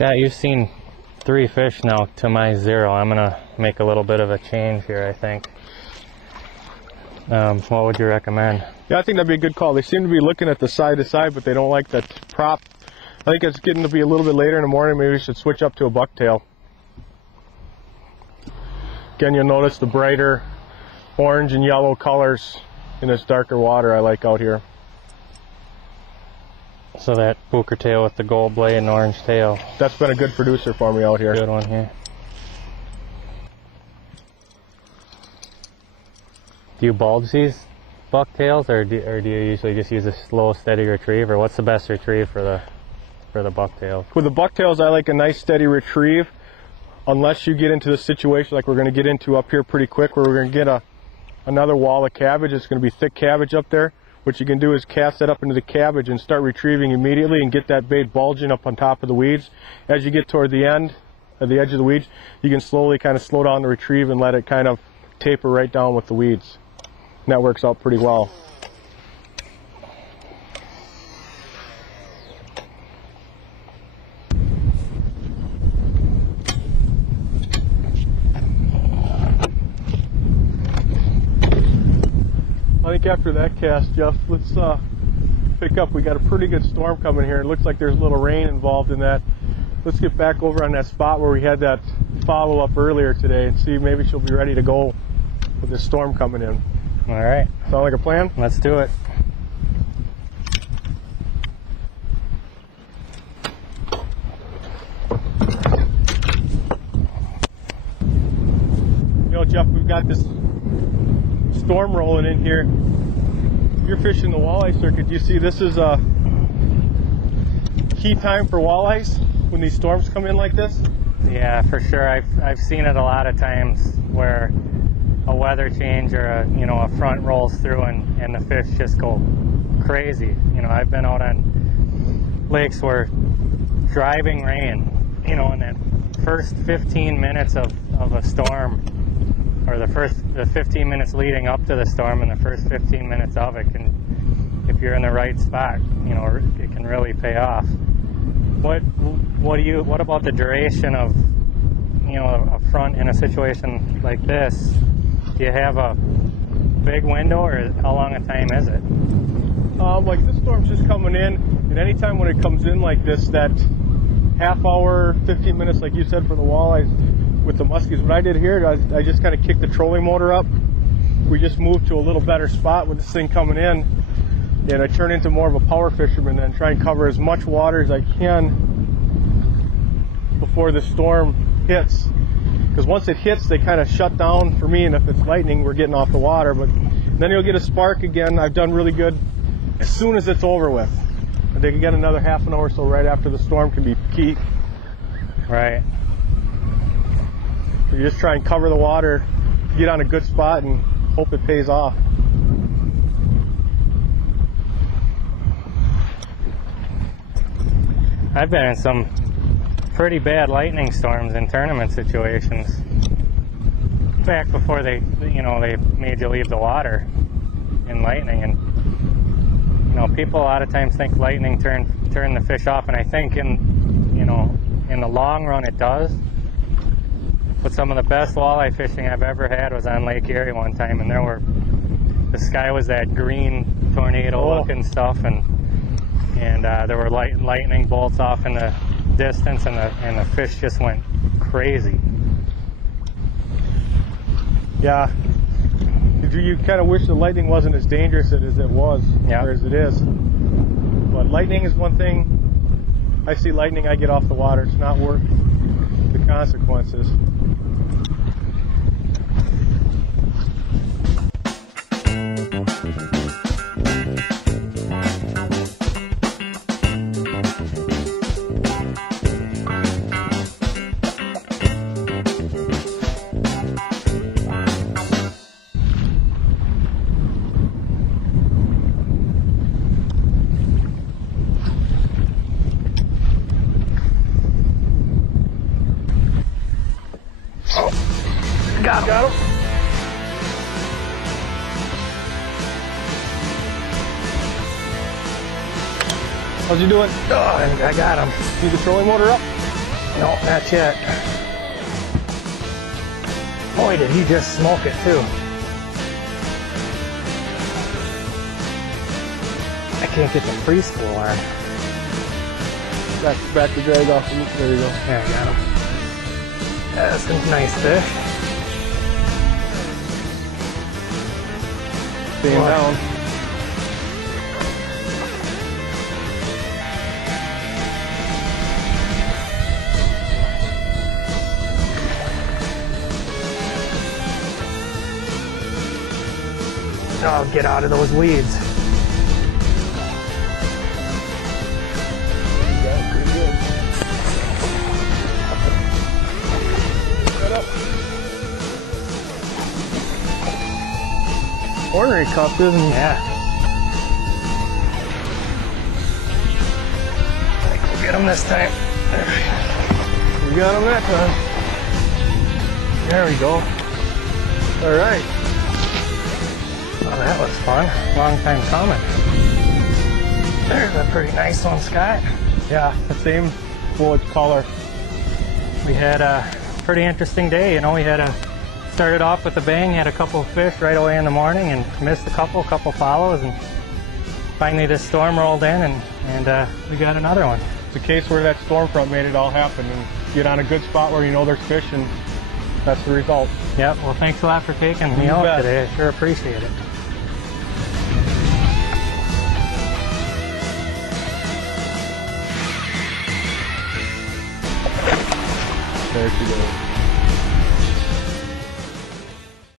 Scott, you've seen 3 fish now to my 0. I'm gonna make a little bit of a change here, I think. What would you recommend? Yeah, I think that'd be a good call. They seem to be looking at the side to side, but they don't like that prop. I think it's getting to be a little bit later in the morning. Maybe we should switch up to a bucktail. Again, you'll notice the brighter orange and yellow colors in this darker water I like out here. So that booker tail with the gold blade and orange tail. That's been a good producer for me out here. Good one here. Do you bulge these bucktails, or do you usually just use a slow, steady retrieve, or what's the best retrieve for the bucktails? With the bucktails, I like a nice steady retrieve, unless you get into the situation like we're going to get into up here pretty quick, where we're going to get another wall of cabbage. It's going to be thick cabbage up there. What you can do is cast that up into the cabbage and start retrieving immediately and get that bait bulging up on top of the weeds. As you get toward the end, at the edge of the weeds, you can slowly kind of slow down the retrieve and let it kind of taper right down with the weeds. And that works out pretty well. I think after that cast, Jeff, let's pick up. We got a pretty good storm coming here. It looks like there's a little rain involved in that. Let's get back over on that spot where we had that follow-up earlier today and see, maybe she'll be ready to go with this storm coming in. All right. Sound like a plan? Let's do it. You know, Jeff, we've got this storm rolling in here. You're fishing the walleye circuit. Do you see this is a key time for walleyes when these storms come in like this? Yeah, for sure. I've seen it a lot of times where a weather change or a front rolls through and the fish just go crazy. You know, I've been out on lakes where driving rain, in that first 15 minutes of a storm, or the 15 minutes leading up to the storm and the first 15 minutes of it, if you're in the right spot, it can really pay off. What about the duration of a front in a situation like this? Do you have a big window, or how long a time is it? Like this storm's just coming in, and anytime when it comes in like this, that half hour, 15 minutes, like you said, for the walleyes with the muskies. What I did here, I just kind of kicked the trolling motor up. We just moved to a little better spot with this thing coming in, and I turn into more of a power fisherman and try and cover as much water as I can before the storm hits. Because once it hits, they kind of shut down for me, and if it's lightning, we're getting off the water. But then you'll get a spark again. I've done really good as soon as it's over with. And they can get another half an hour or so right after the storm can be key. Right. So you just try and cover the water, get on a good spot, and hope it pays off. I've been in some pretty bad lightning storms in tournament situations back before they made you leave the water in lightning, and people a lot of times think lightning turn the fish off, and I think in the long run it does. But some of the best walleye fishing I've ever had was on Lake Erie one time, and the sky was that green tornado looking stuff, and there were lightning bolts off in the distance, and the fish just went crazy. Yeah, you kind of wish the lightning wasn't as dangerous as it was, or as it is. But lightning is one thing. I see lightning, I get off the water. It's not worth the consequences. Got him. How's he doing? Oh, I got him. Need the trolling motor up? No, not yet. Boy, did he just smoke it too. I can't get the preschool on. Back the drag off. There you go. Yeah, I got him. That's a nice fish. Staying down. Oh, get out of those weeds. Ornery cup, isn't it? Yeah. I think we'll get him this time. We got him that time. There we go. All right. Oh, that was fun. Long time coming. There's a pretty nice one, Scott. Yeah, the same flowage color. We had a pretty interesting day. You know, we had started off with a bang, had a couple of fish right away in the morning and missed a couple follows, and finally this storm rolled in and we got another one. It's a case where that storm front made it all happen, and get on a good spot where you know there's fish, and that's the result. Yep, well thanks a lot for taking me out today. I sure appreciate it. There she goes.